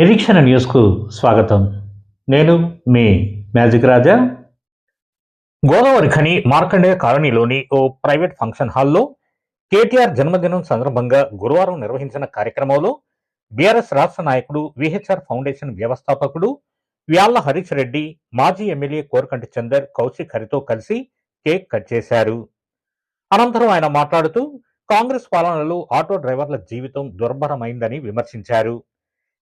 నిరీక్షణ న్యూస్కు స్వాగతం. నేను మీ మ్యాజిక్ రాజా. గోదావరి ఖని మార్కండేయ కాలనీలోని ఓ ప్రైవేట్ ఫంక్షన్ హాల్లో కేటీఆర్ జన్మదినం సందర్భంగా గురువారం నిర్వహించిన కార్యక్రమంలో బీఆర్ఎస్ రాష్ట్ర నాయకుడు, విహెచ్ఆర్ ఫౌండేషన్ వ్యవస్థాపకుడు వ్యాళ్ల హరీష్ రెడ్డి, మాజీ ఎమ్మెల్యే కోరకంటి చందర్, కౌశిక్ హరితో కలిసి కేక్ కట్ చేశారు. అనంతరం ఆయన మాట్లాడుతూ కాంగ్రెస్ పాలనలో ఆటో డ్రైవర్ల జీవితం దుర్భరమైందని విమర్శించారు.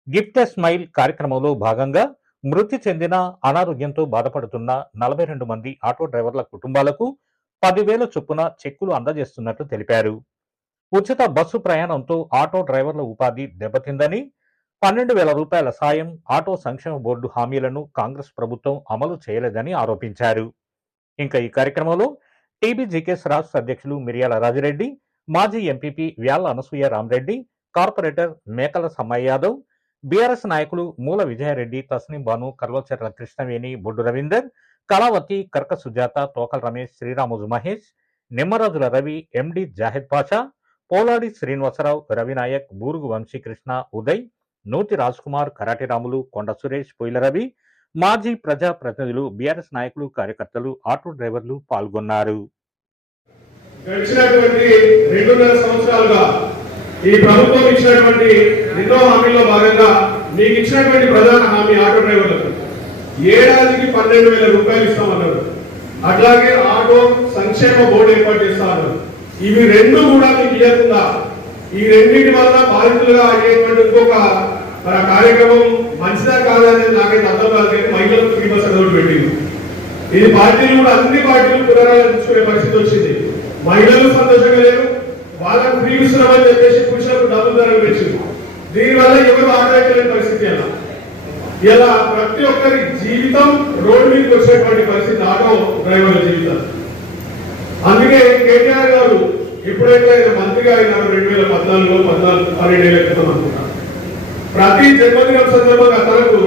గిఫ్ట్ ఎ స్మైల్ కార్యక్రమంలో భాగంగా మృతి చెందిన, అనారోగ్యంతో బాధపడుతున్న 42 మంది ఆటో డ్రైవర్ల కుటుంబాలకు 10,000 చొప్పున చెక్కులు అందజేస్తున్నట్లు తెలిపారు. ఉచిత బస్సు ప్రయాణంతో ఆటో డ్రైవర్ల ఉపాధి దెబ్బతిందని, 12,000 రూపాయల సాయం, ఆటో సంక్షేమ బోర్డు హామీలను కాంగ్రెస్ ప్రభుత్వం అమలు చేయలేదని ఆరోపించారు. ఇంకా ఈ కార్యక్రమంలో టీబీజీకేఎస్ రాష్ట్ర అధ్యక్షులు మిర్యాల రాజిరెడ్డి, మాజీ ఎంపీపీ వ్యాళ్ల అనసూయ రామరెడ్డి, కార్పొరేటర్ మేకల సమ్మయ్య యాదవ్, బీఆర్ఎస్ నాయకులు మూల విజయారెడ్డి, తస్నిం బాను, కల్వచర్ల కృష్ణవేణి, బొడ్డు రవీందర్, కళావతి, కర్క సుజాత, తోకల్ రమేష్, శ్రీరాముజు మహేష్, నిమ్మరాజుల రవి, ఎండి జాహిద్ పాషా, పోలాడి శ్రీనివాసరావు, రవినాయక్, బూరుగు వంశీకృష్ణ, ఉదయ్, నూతి రాజ్ కుమార్, కరాటి రాములు, కొండ సురేష్, పొయిల రవి, మాజీ ప్రజా ప్రతినిధులు, బీఆర్ఎస్ నాయకులు, కార్యకర్తలు, ఆటో డ్రైవర్లు పాల్గొన్నారు. గడిచినటువంటి 2.5 సంవత్సరాలుగా ఈ ప్రభుత్వం ఇచ్చినటువంటి ఎన్నో హామీల్లో భాగంగా మీకు ఇచ్చినటువంటి ప్రధాన హామీ ఆటో డ్రైవర్లకు ఏడాదికి 12,000 రూపాయలు ఇస్తామన్నారు. అట్లాగే ఆటో సంక్షేమ బోర్డు ఏర్పాటు చేస్తామన్నారు. ఇవి రెండు కూడా మీకు ఇవ్వకుండా ఈ రెండింటి వల్ల బాధితులుగా అయ్యేటువంటి ఇంకొక కార్యక్రమం మంచిదా కాదా అనేది నాకైతే అర్థం కాదు. కానీ మహిళలకు ఫ్రీ బస్ అదొకటి పెట్టింది. ఇది పార్టీలు కూడా అన్ని పార్టీలు పునరాలోచించుకునే పరిస్థితి వచ్చింది. మహిళలు సంతోషంగా లేరు, వాళ్ళకు ఫ్రీ ఇస్తున్నామని చెప్పేసి పురుషులకు డబ్బులు ధరలు పెంచింది. దీనివల్ల ఎవరు ఆదాయలేని పరిస్థితి ఇలా ప్రతి ఒక్కరి జీవితం రోడ్డు మీదకి వచ్చేటువంటి పరిస్థితి ఆటో డ్రైవర్ల జీవితం. అందుకే కేటీఆర్ గారు ఎప్పుడైతే ఆయన మంత్రిగా అయినారో 2014లో 12 క్రితం అనుకుంటారు, ప్రతి జన్మదినం సందర్భంగా తనకు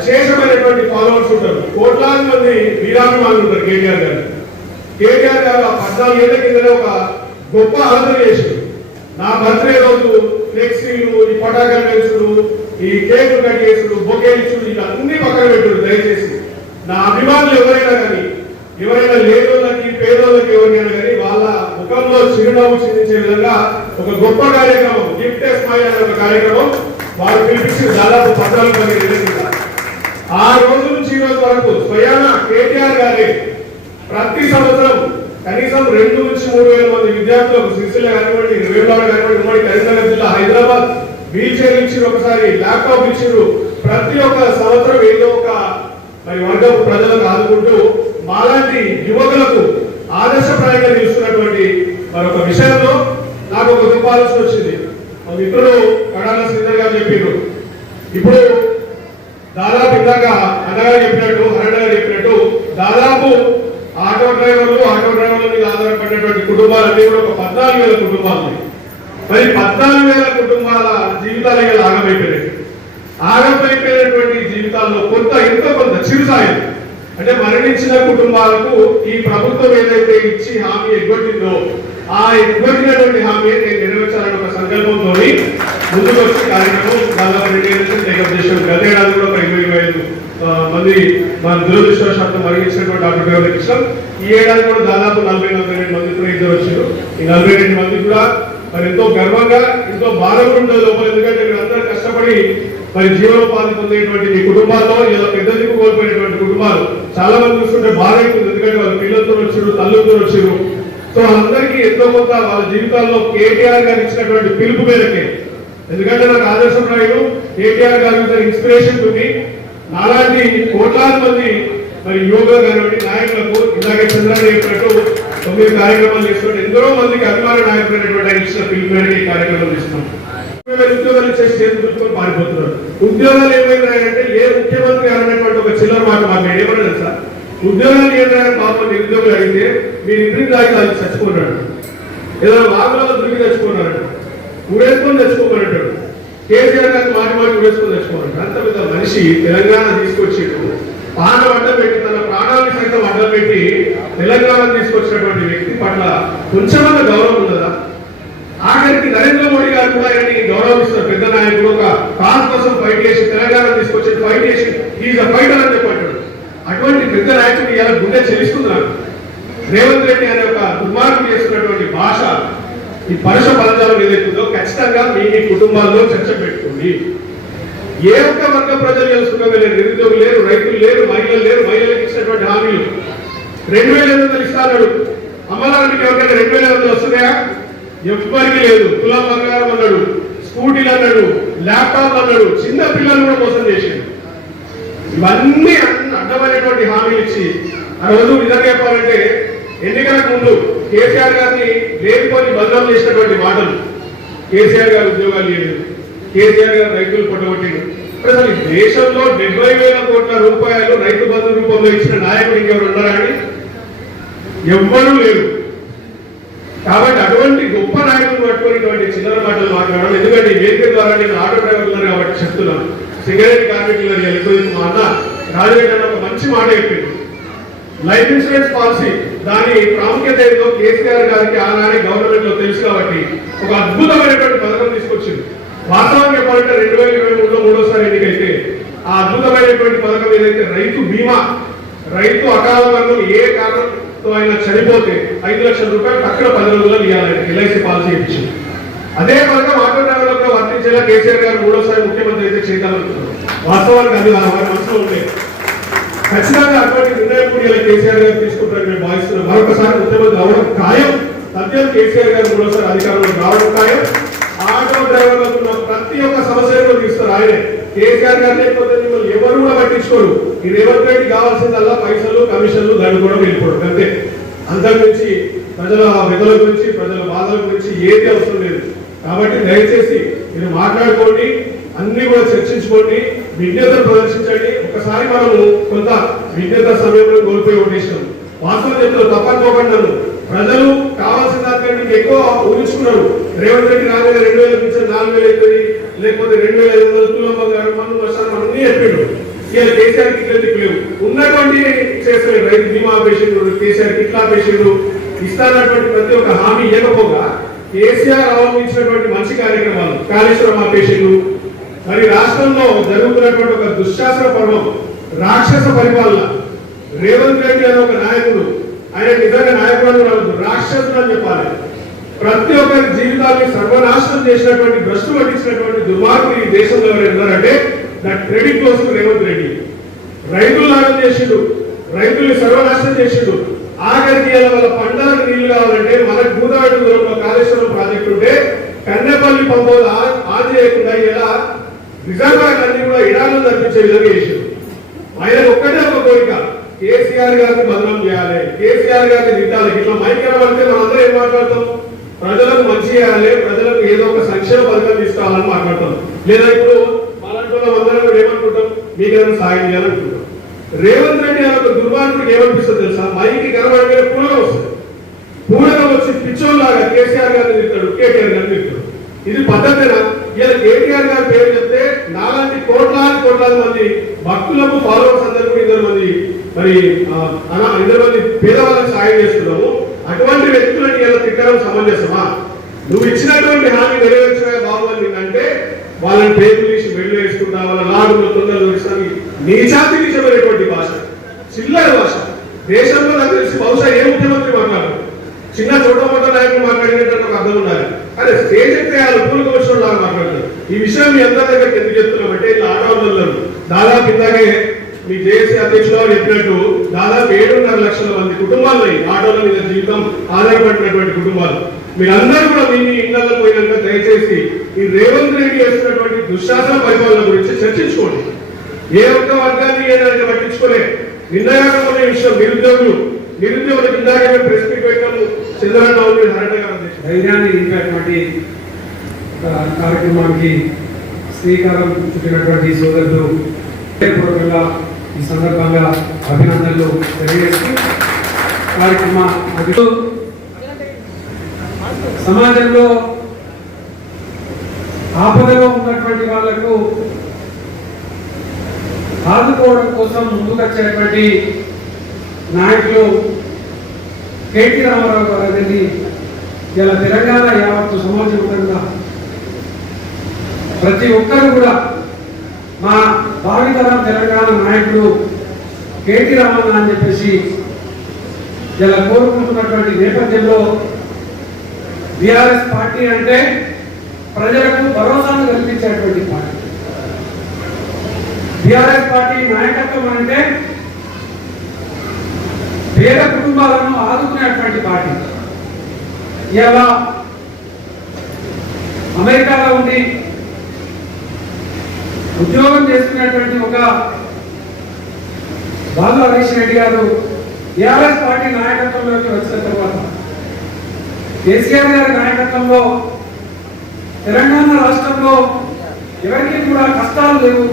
అశేషమైనటువంటి ఫాలోవర్స్ ఉంటారు. కోట్లాది మంది వీరాభిమానులు ఉంటారు కేటీఆర్ గారు. కేటీఆర్ గారు ఆ 14 ఏళ్ల కిందనే ఒక గొప్ప ఆలోచన చేశారు. నా బర్త్డే రోజు ఫ్లెక్సీలు, ఈ పటాకాలు పెంచుడు, ఈ కేకులు కట్ చేసుడు, బొకేలు ఇచ్చుడు, ఇవన్నీ పక్కన పెట్టుడు. దయచేసి నా అభిమానులు ఎవరైనా కానీ, ఎవరైనా లేదోళ్ళకి పేదోళ్ళకి ఎవరికైనా కానీ వాళ్ళ ముఖంలో చిరునవ్వు చిందించే విధంగా ఒక గొప్ప కార్యక్రమం, గిఫ్ట్ ఎ స్మైల్ అనే ఒక కార్యక్రమం వారు పిలిపించి దాదాపు 14 మంది నిర్వహించారు. ఆ రోజు నుంచి ఈ రోజు వరకు స్వయాన కేటీఆర్ గారే ప్రతి సంవత్సరం కనీసం 2 నుంచి 3,000 మంది విద్యార్థులకు సిరిసిల్ల కానివ్వండి, వేములవాడ కానివ్వండి, ఉమ్మడి కరీంనగర్ జిల్లా, హైదరాబాద్ వీల్ చైర్ ఇచ్చారు, ఒకసారి ల్యాప్టాప్ ఇచ్చారు. ప్రతి ఒక్క సంవత్సరం ఏదో ఒక వర్గపు ప్రజలకు ఆదుకుంటూ మాలాంటి యువకులకు ఆదర్శప్రాయంగా నిలుస్తున్నటువంటి మరొక విషయంలో నాకు ఒక గొప్ప ఆలోచన వచ్చింది. మా మిత్రుడు కడాల శ్రీధర్ గారు చెప్పారు. ఇప్పుడు దాదాపు ఇందాక అన్నగారు చెప్పినట్టు, హరణ గారు చెప్పినట్టు దాదాపు ఆటో డ్రైవర్ల మీద ఆధారపడినటువంటి కుటుంబాలన్నీ కూడా ఒక 14,000 కుటుంబాలు. మరి 14,000 కుటుంబాల జీవితాలు ఇలా ఆగమైపోయినటువంటి జీవితాల్లో ఎంతో కొంత చిరుసాయం అంటే మరణించిన కుటుంబాలకు ఈ ప్రభుత్వం ఏదైతే ఇచ్చి హామీ ఎగ్గొట్టిందో ఆ ఎగ్గొట్టినటువంటి హామీ నేను నెరవేర్చాలని ఒక సంకల్పంతో ముందుకు వచ్చి కార్యక్రమం దాదాపు 2 ఏళ్ళ టేకప్ చేసాం. గత ఏడాది కూడా ఒక 25,000 మంది మన దురదృష్టవశాత్తు మరణించినటువంటి ఆటో డ్రైవర్లకు ఇచ్చాం. ఈ ఏడాది కూడా దాదాపు 40-42 మంది కూడా ఇద్దరు వచ్చారు. ఈ 42 మంది కూడా మరి ఎంతో గర్వంగా, ఎంతో బాధగా ఉంటుంది లోపల. ఎందుకంటే మీరు అందరూ కష్టపడి మరి జీవనోపాధి పొందేటువంటి మీ కుటుంబాల్లో ఇలా పెద్ద దిక్కు కోల్పోయినటువంటి కుటుంబాలు చాలా మంది చూస్తుంటే బాధ అవుతుంది. ఎందుకంటే వాళ్ళ పిల్లలతో వచ్చారు, తల్లులతో వచ్చారు. సో అందరికీ ఎంతో కొంత వాళ్ళ జీవితాల్లో కేటీఆర్ గారు ఇచ్చినటువంటి పిలుపు మేరకే, ఎందుకంటే నాకు ఆదర్శం రాయుడు కేటీఆర్ గారు ఇన్స్పిరేషన్ ఉంది. అలాంటి కోట్లాది మంది మరి యోగా కానివ్వండి నాయకులకు ఇలాగే చంద్రబాబు చెప్పినట్టు 9 కార్యక్రమాలు చేస్తున్నట్టు ఎందరో మందికి అభిమాన నాయకులైనటువంటి ఆయన ఇచ్చిన పిలుపు మేరకు ఈ కార్యక్రమం చేస్తున్నాం. ఉద్యోగాలు చేసి చేతులు పారిపోతున్నారు. ఉద్యోగాలు ఏమైనాయంటే ఏ ముఖ్యమంత్రి అన్నటువంటి ఒక చిల్లర మాట మాకు ఏమన్నా తెలుసా, ఉద్యోగాలు ఏమైనా పాపం నిరుద్యోగులు అడిగితే మీరు ఇంటికి దాగి చచ్చిపోన్నాడు, ఏదైనా వాగులలో దొరికి తెచ్చుకున్నాడు, ఉడేసుకొని తెచ్చుకోమన్నాడు. కేసీఆర్ గారిని మాటి ఉడేసుకొని తెచ్చుకోమన్నాడు. అంత పెద్ద మనిషి తెలంగాణ తీసుకొచ్చిండు, ప్రాణం అడ్డం పెట్టి తన ప్రాణాన్ని సైతం అడ్డం పెట్టి తెలంగాణ తీసుకొచ్చినటువంటి వ్యక్తి పట్ల కొంచెమన్నా గౌరవం ఉన్నదా? ఆఖరికి నరేంద్ర మోడీ గారు కూడా ఆయనని గౌరవిస్తారు. పెద్ద నాయకుడు ఒక కాజ్ కోసం ఫైట్ చేసి ఫైట్ చేసి ఈజ్ అ ఫైటర్ అని చెప్పాడు. అటువంటి పెద్ద నాయకుడు ఇలా గుండె చెల్లిస్తున్నారు. రేవంత్ రెడ్డి అనే ఒక దుర్మార్గం చేస్తున్నటువంటి భాష, ఈ పరుష పదజాలం ఏదైతుందో ఖచ్చితంగా మీ కుటుంబాల్లో చర్చ పెట్టుకోండి. ఏ ఒక్క వర్గ ప్రజలు సుఖంగా లేరు, నిరుద్యోగులు లేరు, రైతులు లేరు, మహిళలు లేరు. మహిళలకు ఇచ్చినటువంటి హామీలు 2,500 ఇస్తాడు. అమ్మలానికి ఎవరికైనా 2,500 వస్తున్నాయా? ఎవ్వరికి లేదు. తులం బంగారం అన్నాడు, స్కూటీలు అన్నాడు, ల్యాప్టాప్ అన్నాడు, చిన్న పిల్లలు కూడా మోసం చేసిండు. ఇవన్నీ అడ్డమైనటువంటి హామీలు ఇచ్చి ఆ రోజు నిజంగా చెప్పాలంటే ఎన్నికలకు ముందు కేసీఆర్ గారిని లేనిపోని బదనాం చేసినటువంటి మాటలు. కేసీఆర్ గారు ఉద్యోగాలు లేదు, కేసీఆర్ గారు రైతులు కొట్టగొట్టిండు. అసలు ఈ దేశంలో 70,000 కోట్ల రూపాయలు రైతు బంధు రూపంలో ఇచ్చిన నాయకుడు ఇంకెవరు ఉన్నారా అని? ఎవ్వరూ లేరు. కాబట్టి అటువంటి గొప్ప నాయకులు పట్టుకునేటువంటి చిల్లర మాటలు మాట్లాడడం. ఎందుకంటే ఈ వేదిక ద్వారా నేను ఆటో డ్రైవర్లు కాబట్టి చెప్తున్నాను. సింగరేణి కార్మికులు వెళ్ళిపోయింది. మా అన్న రాజరెడ్డి అన్న ఒక మంచి మాట చెప్పింది. లైఫ్ ఇన్సూరెన్స్ పాలసీ దాని ప్రాముఖ్యత ఏదో కేసీఆర్ గారికి ఆనాడే గవర్నమెంట్ లో తెలుసు కాబట్టి ఒక అద్భుతమైనటువంటి పథకం తీసుకొచ్చింది. వాస్తవం చెప్పాలంటే 2023లో మూడోసారి ఎన్నికైతే ఆ అద్భుతమైనటువంటి పథకం ఏదైతే రైతు బీమా, రైతు అకాల మరణం ఏ కారణంతో అయినా చనిపోతే 5 లక్షల రూపాయలు తక్కువ 10 రోజుల్లో ఇవ్వాలని ఎల్ఐసి పాలసీ ఇచ్చింది. అదే పథకం ఆటో డ్రైవర్లకు వర్తించేలా కేసీఆర్ గారు మూడోసారి ముఖ్యమంత్రి అయితే చేయాలనుకున్నారు. వాస్తవానికి అది వారి మనసులో ఉండే ఖచ్చితంగా అటువంటి నిర్ణయం కూడా ఇలా కేసీఆర్ గారు తీసుకుంటారని మేము భావిస్తున్నాం. మరొకసారి ముఖ్యమంత్రి అవడం ఖాయం. సత్యం కేసీఆర్ గారు మూడోసారి అధికారంలో రావడం ఖాయం. ఆటో డ్రైవర్లకు ఉన్న ప్రతి ఒక్క సమస్యను తీస్తారు ఆయనే. కేసీఆర్ గారు లేకపోతే మిమ్మల్ని ఎవరు కూడా పట్టించుకోరు. ఈ రేవంత్ రెడ్డి కావాల్సిందల్లా పైసలు, కమిషన్లు, దాన్ని కూడా వెళ్ళిపోవడం అంతే. అంతకు మించి ప్రజల వెదల గురించి, ప్రజల బాధల గురించి ఏది అవసరం లేదు. కాబట్టి దయచేసి మీరు మాట్లాడుకోండి, అన్ని కూడా చర్చించుకోండి, విజ్ఞతను ప్రదర్శించండి. ఒకసారి మనము కొంత విజ్ఞత సమయంలో కోల్పోయి ఉండేసినాం. వాస్తవం చెప్తారు, తప్పనుకోకుండా ప్రజలు కావాల్సిన దానికంటే ఎక్కువ ఊహించుకున్నారు. రేవంత్ రెడ్డి రాగానే 2,000 నుంచి 4,000 అవుతుంది, లేకపోతే 2,500 తులం బంగారం, మన్ను వర్షాలు అన్నీ చెప్పాడు. ఇలా కేసీఆర్ కిట్లు లేవు, ఉన్నటువంటి చేస్తారు. రైతు బీమా ఆపేసిండు, కేసీఆర్ కిట్లు ఆపేసిండు. ఇస్తానటువంటి ప్రతి ఒక్క హామీ ఇవ్వకపోగా కేసీఆర్ అవలంబించినటువంటి మంచి కార్యక్రమాలు, కాళేశ్వరం ఆపేసిండు. మరి రాష్ట్రంలో జరుగుతున్నటువంటి ఒక దుశ్శాసన పర్వం, రాక్షస పరిపాలన. రేవంత్ రెడ్డి అనే ఒక నాయకుడు, ఆయన నిజంగా నాయకుడు రావద్దు, రాక్షసుడు అని చెప్పాలి. ప్రతి ఒక్కరి జీవితాన్ని సర్వనాశనం చేసినటువంటి, భ్రష్టు పట్టించినటువంటి దుర్మార్గులు ఈ దేశంలో ఎవరు ఉన్నారంటే దట్ క్రెడిట్ కోసం రేవంత్ రెడ్డి. రైతులు నాశనం చేసిండు, రైతుల్ని సర్వనాశనం చేసిండు. ఆఖరికి వాళ్ళ పంటలకు నీళ్లు కావాలంటే మనకు గోదావరి దూరంలో కాళేశ్వరం ప్రాజెక్టు ఉంటే కన్నెపల్లి పంపోలు ఆన్ చేయకుండా ఇలా రిజర్వాయర్ అన్ని కూడా ఇరాలను తప్పించే విధంగా చేసిండు. ఆయన ఒక్కటే ఒక కోరిక, కేసీఆర్ గారిని బదనాం చేయాలి, కేసీఆర్ గారిని తిట్టాలి. ఇట్లా మైకెల పడితే మనందరూ ఏం మాట్లాడతాం? ప్రజలకు మంచి చేయాలి, ప్రజలకు ఏదో ఒక సంక్షేమ పథకం తీసుకోవాలని మాట్లాడతాం. లేదా ఇప్పుడు మాట్లాడుతున్న అందరం కూడా ఏమనుకుంటాం? మీకు ఏదైనా సాయం చేయాలనుకుంటాం. రేవంత్ రెడ్డి అనే ఒక దుర్మార్గుడికి ఏమనిపిస్తుంది తెలుసా? మైకి కనబడితే పూలగా వస్తుంది. పూలగా వచ్చి పిచ్చోళ్ళలాగా కేసీఆర్ గారిని తిట్టాడు, కేటీఆర్ గారిని తిట్టాడు. ఇది పద్ధతేనా? ఇలా కేటీఆర్ గారి పేరు చెప్తే నాలాంటి కోట్లాది మంది భక్తులకు, ఫాలోవర్స్ అందరూ కూడా 2 మంది మరి 2 మంది పేదవాళ్ళకి సాయం చేస్తున్నాము. అటువంటి వ్యక్తులను ఇలా తిట్టడం సమంజసమా? నువ్వు ఇచ్చినటువంటి హామీ నెరవేర్చగా బాబు అని అంటే వాళ్ళని పేరు తీసి వెళ్ళు వేసుకుంటా, వాళ్ళ లాగులో తొందరలు చూపిస్తాను. నీచాతి నీచమైనటువంటి భాష, చిల్లర భాష. దేశంలో నాకు తెలిసి బహుశా ఏ ముఖ్యమంత్రి మాట్లాడరు. చిన్న చోట మోట నాయకులు మాట్లాడినట్టు ఒక అర్థం ఉండాలి. అదే స్టేజ్ ఎక్కితే వాళ్ళు పూలకు వచ్చిన లాగా మాట్లాడతారు. ఈ విషయం మీ అందరి దగ్గరికి ఎందుకు చెప్తున్నామంటే ఇలా ఆటోలు దాదాపు ఇందాకే మీ జేఏసీ అధ్యక్షులు చెప్పినట్టు దాదాపు 7.5 లక్షల మంది కుటుంబాలు ఆటోల మీద జీవితం ఆధారపడినటువంటి కుటుంబాలు. మీరందరూ కూడా మీ ఇళ్లలో పోయినాక దయచేసి ఈ రేవంత్ రెడ్డి చేస్తున్నటువంటి దుశ్శాసన పరిపాలన గురించి చర్చించుకోండి. ఏ ఒక్క వర్గాన్ని ఏదైనా పట్టించుకోలే. నిన్నగానే విషయం నిరుద్యోగులకు ఇందాక ప్రెస్ మీట్ పెట్టాము. చంద్రబాబు ధైర్యాన్ని నింపేటువంటి కార్యక్రమానికి శ్రీకారం చుట్టినటువంటి సోదరులు పూర్వకంగా ఈ సందర్భంగా అభినందనలు తెలియజేస్తూ కార్యక్రమ సమాజంలో ఆపదలో ఉన్నటువంటి వాళ్లకు ఆదుకోవడం కోసం ముందుకు వచ్చేటువంటి నాయకులు కేటీ రామారావు గారిని ఇలా తెలంగాణ యావత్తు సమాజంగా ప్రతి ఒక్కరు కూడా మా భావితరం తెలంగాణ నాయకుడు కేటీ రామన్న అని చెప్పేసి ఇలా కోరుకుంటున్నటువంటి నేపథ్యంలో బీఆర్ఎస్ పార్టీ అంటే ప్రజలకు భరోసాను కల్పించేటువంటి పార్టీ. బీఆర్ఎస్ పార్టీ నాయకత్వం అంటే పేద కుటుంబాలను ఆదుకునేటువంటి పార్టీ. ఇలా అమెరికాలో ఉండి ఉద్యోగం చేసుకునేటువంటి ఒక బాలు హరీష్ రెడ్డి గారు బీఆర్ఎస్ పార్టీ నాయకత్వంలోకి వచ్చిన తర్వాత కేసీఆర్ గారి నాయకత్వంలో తెలంగాణ రాష్ట్రంలో ఎవరికి కూడా కష్టాలు లేవు.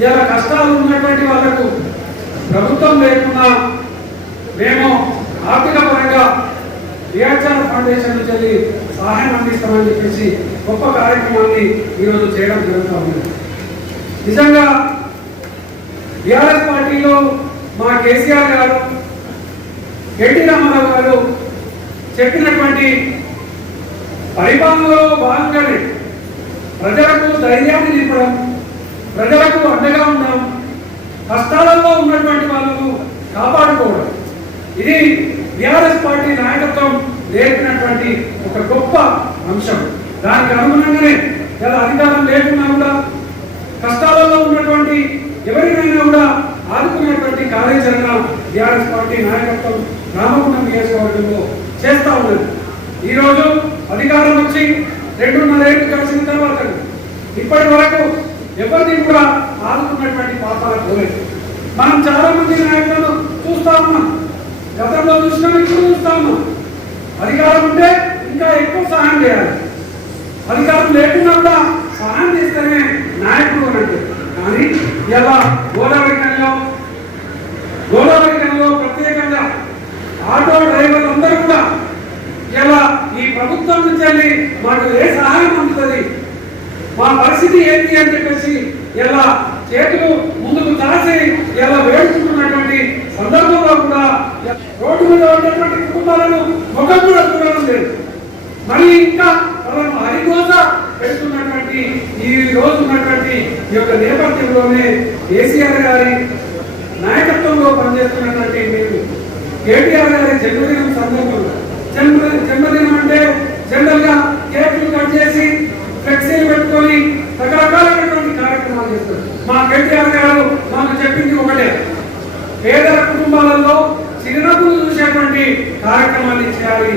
ఇలా కష్టాలు ఉన్నటువంటి వాళ్లకు ప్రభుత్వం లేకుండా మేము ఆర్థిక పరంగా రియాచార్ ఫౌండేషన్ నుంచి సహాయం అందిస్తామని చెప్పేసి గొప్ప కార్యక్రమాన్ని ఈరోజు చేయడం జరుగుతూ ఉంది. నిజంగా బీఆర్ఎస్ పార్టీలో మా కేసీఆర్ గారు కేటీ రామారావు గారు చెప్పినటువంటి పరిపాలనలో భాగంగానే ప్రజలకు ధైర్యాన్ని నింపడం, ప్రజలకు అండగా ఉండడం, కష్టాలలో ఉన్నటువంటి వాళ్ళను కాపాడుకోవడం, ఇది బీఆర్ఎస్ పార్టీ నాయకత్వం నేర్పినటువంటి ఒక గొప్ప అంశం. దానికి అనుగుణంగానే ఇలా అధికారం లేకున్నా కూడా కష్టాలలో ఉన్నటువంటి ఎవరినైనా కూడా ఆదుకునేటువంటి కార్యాచరణ బీఆర్ఎస్ పార్టీ నాయకత్వం రామగుండం నియోజకవర్గంలో చేస్తా ఉన్నది. ఈరోజు అధికారం వచ్చి 2.5 ఏళ్ళు కలిసిన తర్వాత ఇప్పటి వరకు ఎవరిని కూడా ఆదుకున్నటువంటి పాపాలు పోలేదు. మనం చాలా మంది నాయకులను చూస్తా ఉన్నాం, గతంలో చూసినా ఇప్పుడు చూస్తా ఉన్నాం. అధికారం ఉంటే ఇంకా ఎక్కువ సహాయం చేయాలి, అధికారం లేకుండా కూడా సహాయం చేస్తేనే నాయకుడు అంటే. కానీ ఇలా గోదావరి కనిలో ప్రత్యేకంగా ఆటో డ్రైవర్లు అందరూ కూడా ఇలా ఈ ప్రభుత్వం నుంచి వెళ్ళి మాకు ఏ సహాయం అందుతుంది, మా పరిస్థితి ఏంటి అని చెప్పేసి ఇలా చేతులు ముందుకు చాసి ఇలా వేడుకుంటున్నటువంటి సందర్భంలో కూడా రోడ్డు మీద ఉన్నటువంటి కుటుంబాలను ముఖం కూడా చూడడం లేదు. మరి ఇంకా వాళ్ళను హరిగోస పెడుతున్నటువంటి ఈ రోజు ఉన్నటువంటి ఈ యొక్క నేపథ్యంలోనే కేసీఆర్ గారి నాయకత్వంలో పనిచేస్తున్నటువంటి మీరు కేటీఆర్ గారి జన్మదినం సందర్భంగా, జన్మదినం అంటే జనరల్ గా కేకులు కట్ చేసి ఫ్లెక్సీలు పెట్టుకొని రకరకాలైనటువంటి కార్యక్రమాలు చేస్తారు. మా కేటీఆర్ గారు మాకు చెప్పింది ఒకటే, పేదల కుటుంబాలలో చిరునవ్వులు చూసేటువంటి కార్యక్రమాన్ని చేయాలి,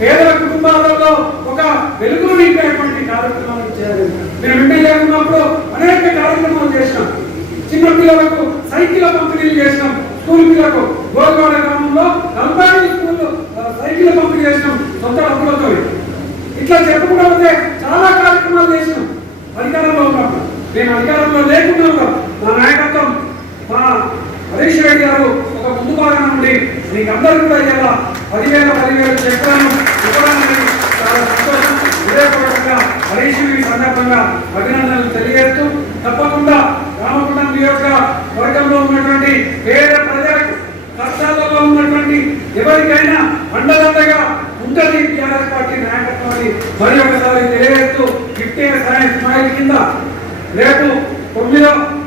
పేదల కుటుంబాలలో ఒక వెలుగు నింపేటువంటి కార్యక్రమాలు చేయాలి. మేము ఎమ్మెల్యే ఉన్నప్పుడు అనేక కార్యక్రమాలు చేసినాం. చిన్న పిల్లలకు సైకిల్ పంపిణీలు చేసినాం. స్కూల్ పిల్లలకు గోల్వాడ గ్రామంలో 45 స్కూళ్ళు సైకిల్ పంపిణీ చేసినాం సొంత డబ్బులతో. ఇట్లా చెప్పుకుంటూ పోతే చాలా కార్యక్రమాలు చేసినాం అధికారంలో ఉన్నప్పుడు. నేను అధికారంలో లేకుండా మా నాయకత్వం మా హరీష్ రెడ్డి గారు ఒక ముందు భాగం నుండి మీకు అందరూ కూడా ఇలా 10,000 చెక్కులను ఇవ్వడానికి చాలా సంతోషం. హృదయపూర్వకంగా హరీష్ ఈ సందర్భంగా అభినందనలు తెలియజేస్తూ తప్పకుండా రామగుండం నియోజకవర్గంలో ఉన్నటువంటి పేద ప్రజలకు కష్టాలలో ఉన్నటువంటి ఎవరికైనా అండదండగా ఉంటుంది టీఆర్ఎస్ పార్టీ నాయకత్వాన్ని మరి ఒకసారి తెలియజేస్తూ 50 సైన్స్ స్మైల్ కింద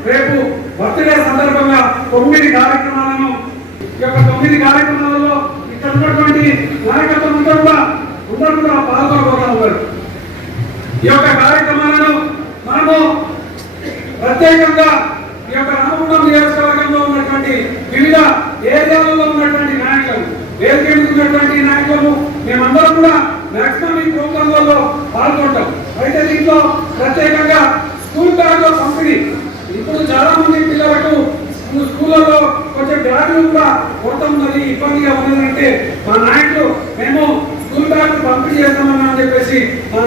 రేపు బర్త్డే సందర్భంగా 9 కార్యక్రమాలను, ఈ యొక్క 9 కార్యక్రమాలలో ఇక్కడ ఉన్నటువంటి నాయకత్వం అందరూ కూడా పాల్గొనబోతా ఉన్నారు. ఈ యొక్క కార్యక్రమాలను మనము ప్రత్యేకంగా ఈ యొక్క రామగుండం నియోజకవర్గంలో ఉన్నటువంటి వివిధ ఏరియాలలో ఉన్నటువంటి నాయకులు, ఉన్నటువంటి నాయకులు మేమందరం కూడా మాక్సిమం ఈ ప్రోగ్రాంలలో పాల్గొంటాం. అయితే దీంట్లో ప్రత్యేకంగా స్కూల్ బ్యాగ్ల పంపిణీ, ఇప్పుడు చాలా మంది పిల్లలకు స్కూళ్ళలో కొంచెం బ్యాగులు కూడా కొడుతున్నది, ఇబ్బందిగా ఉన్నదంటే మా నాయకులు మేము స్కూల్ బ్యాగ్ పంపిణీ చేస్తామని అని చెప్పేసి మా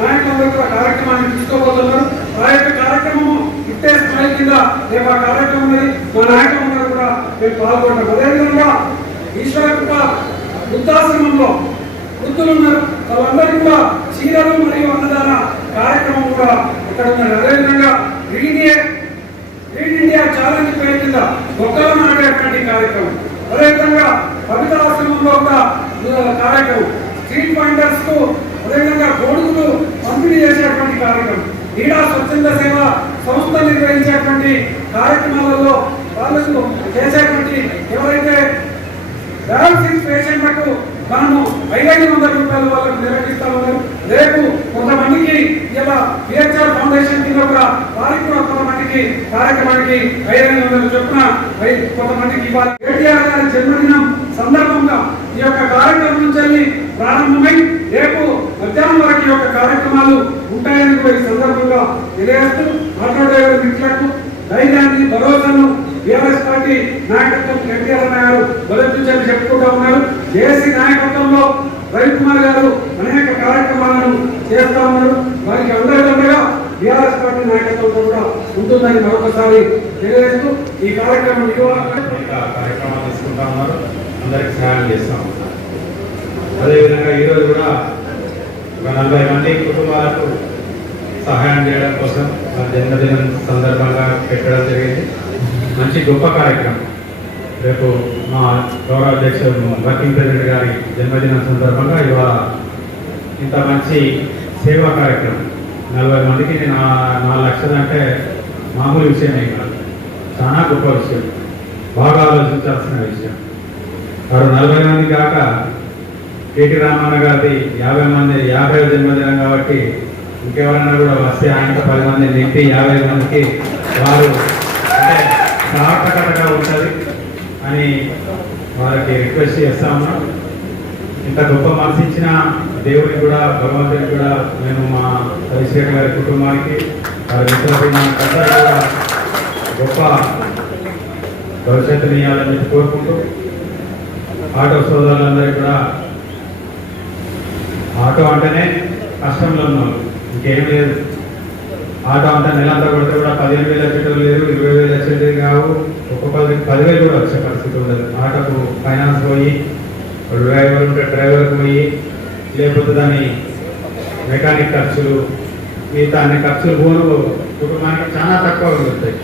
నాయకులందరూ కూడా కార్యక్రమాన్ని తీసుకోబోతున్నారు. ఆ యొక్క కార్యక్రమము ఇట్టే స్థాయి కింద రేపు ఆ కార్యక్రమం ఉన్నది. మా నాయకులందరూ కూడా మేము పాల్గొంటాం. అదేవిధంగా ఈశ్వర కృప వృద్ధాశ్రమంలో వృద్ధులు ఉన్నారు, వాళ్ళందరికీ కూడా చీరలు మరియు అన్నదాన కార్యక్రమం కూడా ఇక్కడ ఉన్నారు. అదేవిధంగా గ్రీన్ ఇండియా ఛాలెంజ్ పేరు కింద మొక్కలు నాటేటువంటి కార్యక్రమం, అదేవిధంగా పవిత్రాశ్రమంలో కూడా కార్యక్రమం, స్ట్రీట్ పాయింటర్స్ కు అదేవిధంగా గోడుగులు పంపిణీ చేసేటువంటి కార్యక్రమం, క్రీడా స్వచ్ఛంద సేవ సంస్థ నిర్వహించే చేసేటువంటి కార్యక్రమాలలో వాళ్ళకు చేసేటువంటి ఎవరైతే డయాలసిస్ పేషెంట్లకు మనము 500 రూపాయలు వాళ్ళకు నిర్వహిస్తా ఉన్నారు. రేపు కొంతమందికి ఇలా పిహెచ్ఆర్ ఫౌండేషన్ కింద కూడా వారికి కూడా కొంతమందికి కార్యక్రమానికి 500 చొప్పున కొంతమందికి ఇవ్వాలి. కేటీఆర్ గారి జన్మదినం సందర్భంగా ఈ యొక్క కార్యక్రమం నుంచి ప్రారంభమై రేపు మధ్యాహ్నం వరకు ఈ యొక్క కార్యక్రమాలు ఉంటాయని కూడా ఈ సందర్భంగా తెలియజేస్తూ ఆటో డ్రైవర్ మిత్రులకు ధైర్యాన్ని భరోసాను బీఆర్ఎస్ పార్టీ నాయకత్వం కేటీఆర్ గారు బలపరిచని చెప్పుకుంటూ ఉన్నారు. జేసీ నాయకత్వంలో రవికుమార్ గారు అనేక కార్యక్రమాలను చేస్తా ఉన్నారు. వారికి అందరికండగా బీఆర్ఎస్ పార్టీ నాయకత్వంలో కూడా ఉంటుందని మరొకసారి తెలియజేస్తూ ఈ కార్యక్రమం కార్యక్రమాలు తీసుకుంటా ఉన్నారు. అందరికి సహాయం చేస్తా ఉన్నారు. అదేవిధంగా ఈరోజు కూడా ఒక 40 మంది కుటుంబాలకు సహాయం చేయడం కోసం జన్మదినం సందర్భంగా పెట్టడం జరిగింది. మంచి గొప్ప కార్యక్రమం. రేపు మా గౌరవ అధ్యక్షుడు వర్కింగ్ ప్రెసిడెంట్ గారి జన్మదినం సందర్భంగా ఇవాళ ఇంత మంచి సేవా కార్యక్రమం 40 మందికి 4 లక్షలు అంటే మామూలు విషయమే కాదు, చాలా గొప్ప విషయం, బాగా ఆలోచించాల్సిన విషయం. వారు 40 మంది కాక కేటీ రామన్న గారి 50వ జన్మదినం కాబట్టి ఇంకెవరైనా కూడా వస్తే ఆయనతో 10 మంది నింపి 50 మందికి వారు అంటే సార్థకతగా ఉంటుంది అని వారికి రిక్వెస్ట్ చేస్తా ఉన్నాం. ఇంత గొప్ప మనసు ఇచ్చిన దేవుడికి కూడా భగవంతుడికి కూడా మేము మా హరిశేఖర్ గారి కుటుంబానికి వారి మిత్రులందరూ కూడా గొప్ప భవిష్యత్తుని ఇవ్వాలని చెప్పి కోరుకుంటూ ఆటో సోదరులందరికీ కూడా ఆటో అంటేనే కష్టంలో ఉన్నారు, ఇంకేం లేదు. ఆటో అంతా నెలంతా కొడితే కూడా 15,000 వచ్చేటోళ్ళు లేరు, 20,000 వచ్చేది కావు, ఒక్కొక్కరికి 10,000 కూడా వచ్చే పరిస్థితి ఉండదు. ఆటోకు ఫైనాన్స్ పోయి, డ్రైవర్ ఉంటే డ్రైవర్కి పోయి, లేకపోతే దాని మెకానిక్ ఖర్చులు, మిగతా అన్ని ఖర్చులు పోను కుటుంబానికి చాలా తక్కువ ఉంటాయి.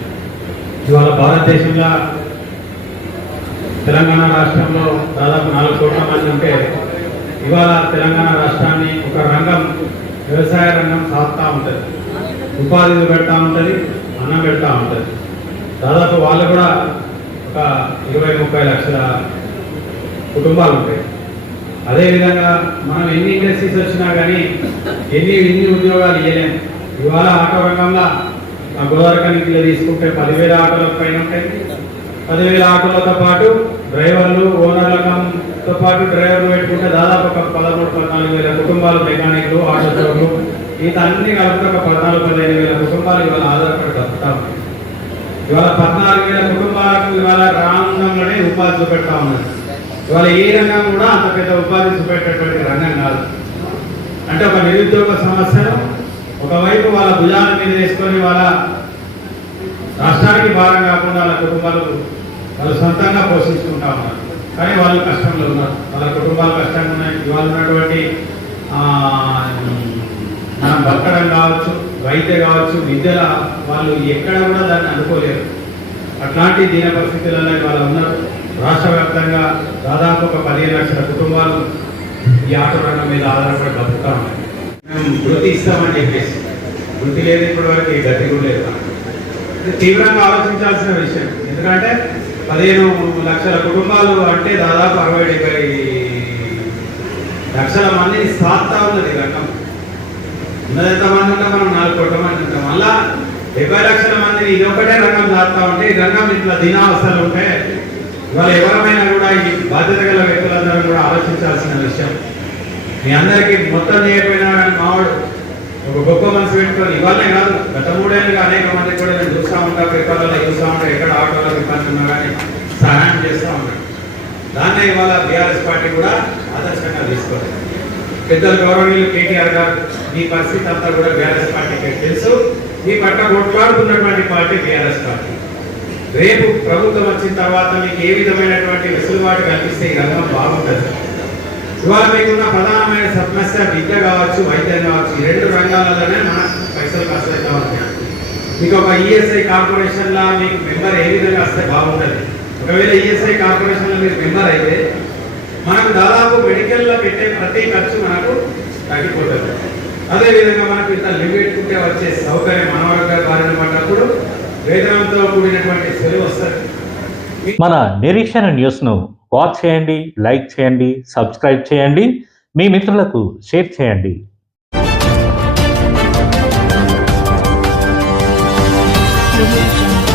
ఇవాళ భారతదేశంలో తెలంగాణ రాష్ట్రంలో దాదాపు 4 కోట్ల మంది ఉంటే ఇవాళ తెలంగాణ రాష్ట్రాన్ని ఒక రంగం, వ్యవసాయ రంగం సాగుతూ ఉంటుంది, ఉపాధి పెడతా ఉంటుంది, అన్నం పెడతా ఉంటుంది. దాదాపు వాళ్ళు కూడా ఒక 20-30 లక్షల కుటుంబాలు ఉంటాయి. అదేవిధంగా మనం ఎన్ని ఇండస్ట్రీస్ వచ్చినా కానీ ఎన్ని ఉద్యోగాలు ఇవ్వలేము. ఇవాళ ఆటో రంగంలో గోదావరికనిలో తీసుకుంటే 10,000 ఆటోల పైన ఉంటాయి. 10,000 ఆటోలతో పాటు డ్రైవర్లు, ఓనర్లతో పాటు డ్రైవర్లు పెట్టుకుంటే దాదాపు ఒక 13-14,000 కుటుంబాలు, మెకానిక్లు, ఆటో షోలు, ఈత అన్ని కలిపి ఒక 14-15,000 కుటుంబాలు ఇవాళ ఆధారపడి బతుకుతా ఉన్నాయి. ఇవాళ 14,000 కుటుంబాలకు ఇవాళ రంగంలోనే ఉపాధి చూపెడతా ఉన్నారు. ఇవాళ ఏ రంగం కూడా అంత పెద్ద ఉపాధి చూపెట్టేటువంటి రంగం కాదు. అంటే ఒక నిరుద్యోగ సమస్యను ఒకవైపు వాళ్ళ భుజాల మీద వేసుకొని వాళ్ళ రాష్ట్రానికి భారం కాకుండా వాళ్ళ కుటుంబాలు వాళ్ళు సొంతంగా పోషించుకుంటా ఉన్నారు. కానీ వాళ్ళు కష్టంలో ఉన్నారు, వాళ్ళ కుటుంబాలు కష్టంగా ఉన్నాయి. ఇవాళ ఉన్నటువంటి మనం బతకడం కావచ్చు, వైద్య కావచ్చు, విద్యల వాళ్ళు ఎక్కడ కూడా దాన్ని అనుకోలేరు. అట్లాంటి దీన పరిస్థితులలో వాళ్ళు ఉన్నారు. రాష్ట్ర వ్యాప్తంగా దాదాపు ఒక 15 లక్షల కుటుంబాలు ఈ ఆటో రంగం మీద ఆధారపడి బతుకుతా ఉన్నాయి. మేము వృత్తి ఇస్తామని చెప్పేసి వృత్తి లేదు, ఇప్పటి వరకు ఈ గతి కూడా లేదు. తీవ్రంగా ఆలోచించాల్సిన విషయం. ఎందుకంటే 15 లక్షల కుటుంబాలు అంటే దాదాపు 60-70 లక్షల మందిని సాగుతా ఉన్నది రంగం. ఉన్నది ఎంతమంది ఉంటే మనం 4 కోట్ల మంది ఉంటాం. మళ్ళా 70 లక్షల మందిని ఇది ఒకటే రంగం సాగుతా ఉంటే ఈ రంగం ఇట్లా దీనావస్థలు ఉంటే ఇవాళ ఎవరైనా కూడా ఈ బాధ్యత గల వ్యక్తులందరూ కూడా ఆలోచించాల్సిన విషయం. మీ అందరికీ మొత్తం చేయకపోయినా కానీ మావాడు ఒక గొప్ప మనసు పెట్టుకొని ఇవాళనే కాదు, గత 3 ఏళ్ళుగా అనేక మంది కూడా నేను చూస్తూ ఉంటా, పేపర్లలో చూస్తూ ఉంటా, ఎక్కడ ఆటోలకు ఇబ్బంది ఉన్నా కానీ సహాయం చేస్తూ ఉంటాను. దాన్నే ఇవాళ బీఆర్ఎస్ పార్టీ కూడా ఆదర్శంగా తీసుకోవాలి. పెద్దలు గౌరవనీయులు కేటీఆర్ గారు మీ పరిస్థితి అంతా కూడా బీఆర్ఎస్ పార్టీకి తెలుసు. మీ పట్ల కొట్లాడుతున్నటువంటి పార్టీ బీఆర్ఎస్ పార్టీ. రేపు ప్రభుత్వం వచ్చిన తర్వాత మీకు ఏ విధమైనటువంటి వెసులుబాటు కల్పిస్తే ఈ రంగం బాగుంటుంది. ఇవాళ మీకున్న ప్రధానమైన సమస్య విద్య కావచ్చు, వైద్యం కావచ్చు, ఈ 2 రంగాలలోనే మనకు పైసలు ఖర్చు అవుతా ఉంటాయి. మీకు ఒక ఈఎస్ఐ కార్పొరేషన్లో మీకు మెంబర్ ఏ విధంగా వస్తే బాగుంటుంది. ఒకవేళ ఈఎస్ఐ కార్పొరేషన్లో మీరు మెంబర్ అయితే మనకు దాదాపు మెడికల్లో పెట్టే ప్రతి ఖర్చు మనకు తగ్గిపోతుంది. అదేవిధంగా మనకు ఇంత లిమిట్ ఉంటే వచ్చే సౌకర్యం మనవరంగా బారిన పడ్డప్పుడు వేతనంతో కూడినటువంటి సెలవు వస్తుంది. మన నిరీక్షణ న్యూస్ను వాచ్ చేయండి, లైక్ చేయండి, సబ్స్క్రైబ్ చేయండి, మీ మిత్రులకు షేర్ చేయండి. Audio Jungle.